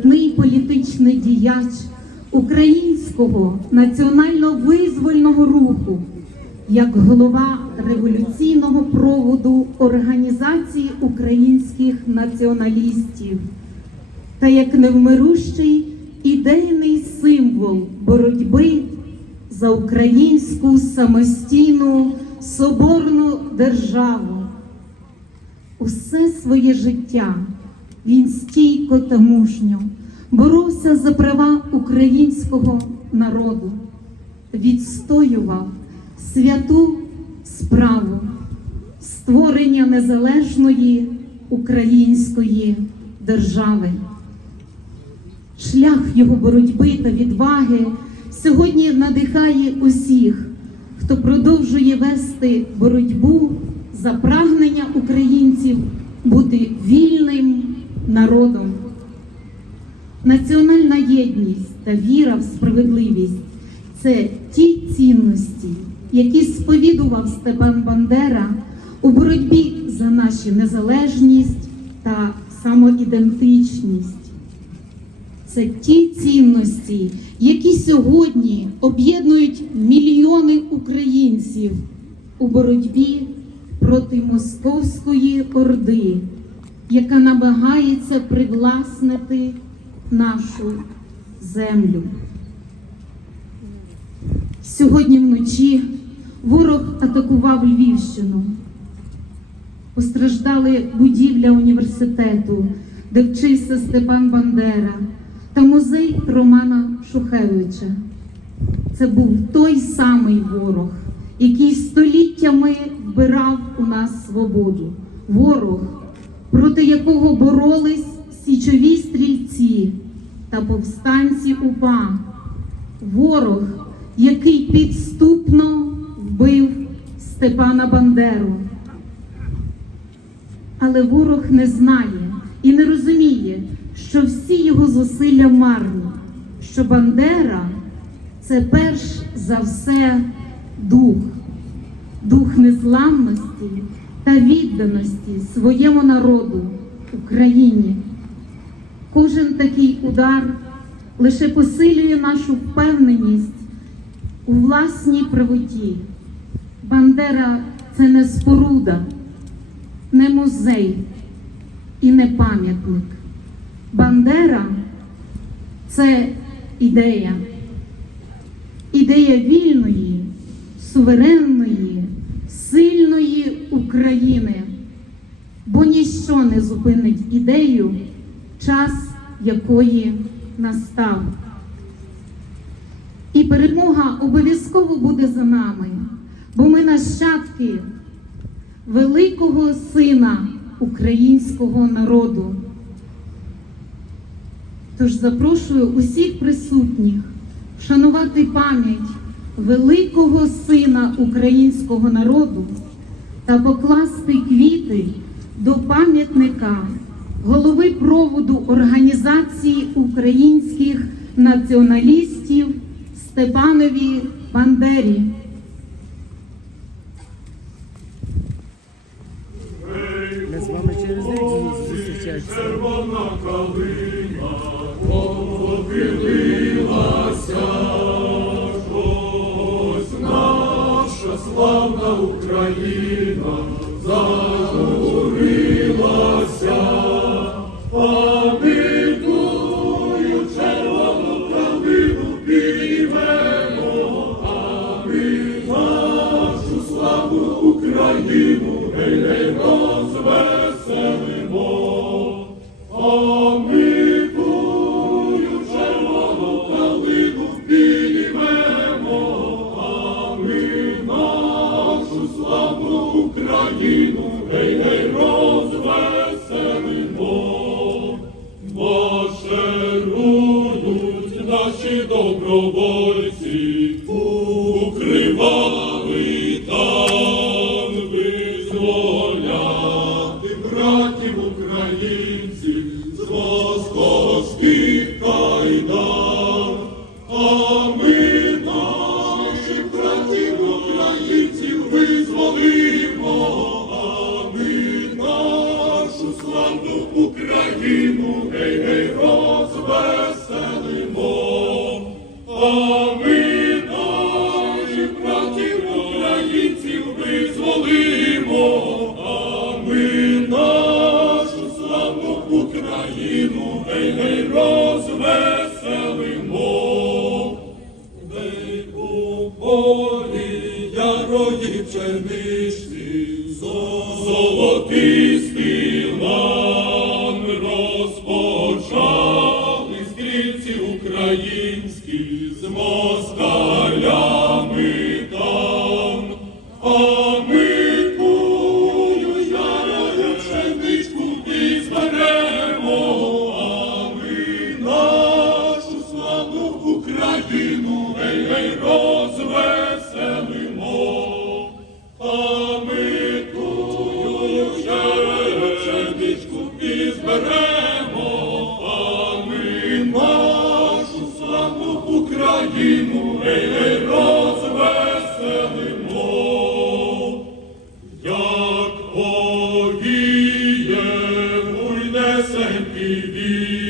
видатний політичний діяч українського національно-визвольного руху, як голова революційного проводу Організації українських націоналістів та як невмирущий ідейний символ боротьби за українську самостійну соборну державу. Усе своє життя він стійко та мужньо боровся за права українського народу, відстоював святу справу створення незалежної української держави. Шлях його боротьби та відваги сьогодні надихає усіх, хто продовжує вести боротьбу за прагнення українців бути вільним народом. Національна єдність та віра в справедливість це ті цінності, які сповідував Степан Бандера у боротьбі за нашу незалежність та самоідентичність. Це ті цінності, які сьогодні об'єднують мільйони українців у боротьбі проти московської орди, яка намагається привласнити нашу землю. Сьогодні вночі ворог атакував Львівщину. Постраждали будівля університету, де вчився Степан Бандера та музей Романа Шухевича. Це був той самий ворог, який століттями вбирав у нас свободу. Ворог, проти якого боролись січові стрільці та повстанці УПА. Ворог, який підступно вбив Степана Бандеру. Але ворог не знає і не розуміє, що всі його зусилля марні, що Бандера це перш за все дух, дух незламності та відданості своєму народу, Україні. Кожен такий удар лише посилює нашу впевненість у власній правоті. Бандера це не споруда, не музей і не пам'ятник. Бандера це ідея, ідея вільної, суверенної, України, бо ніщо не зупинить ідею, час якої настав. І перемога обов'язково буде за нами, бо ми нащадки великого сина українського народу. Тож запрошую усіх присутніх вшанувати пам'ять великого сина українського народу та покласти квіти до пам'ятника голови проводу Організації українських націоналістів Степанові Бандері. Україна зажурилася, визволяти братів українців з московських кайдан. А ми наших братів українців визволимо, а ми нашу славну Україну гей, визволимо, а ми нашу славну Україну, гей, гей, розвеселимо, Гей, у полі ярої пшениці, золотистий лан розпочали стрільці українські з москалями там. Oh. й а ми тую черничку і зберемо, а ми нашу славну Україну ей, розвеселимо, як повіє, вік.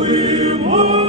we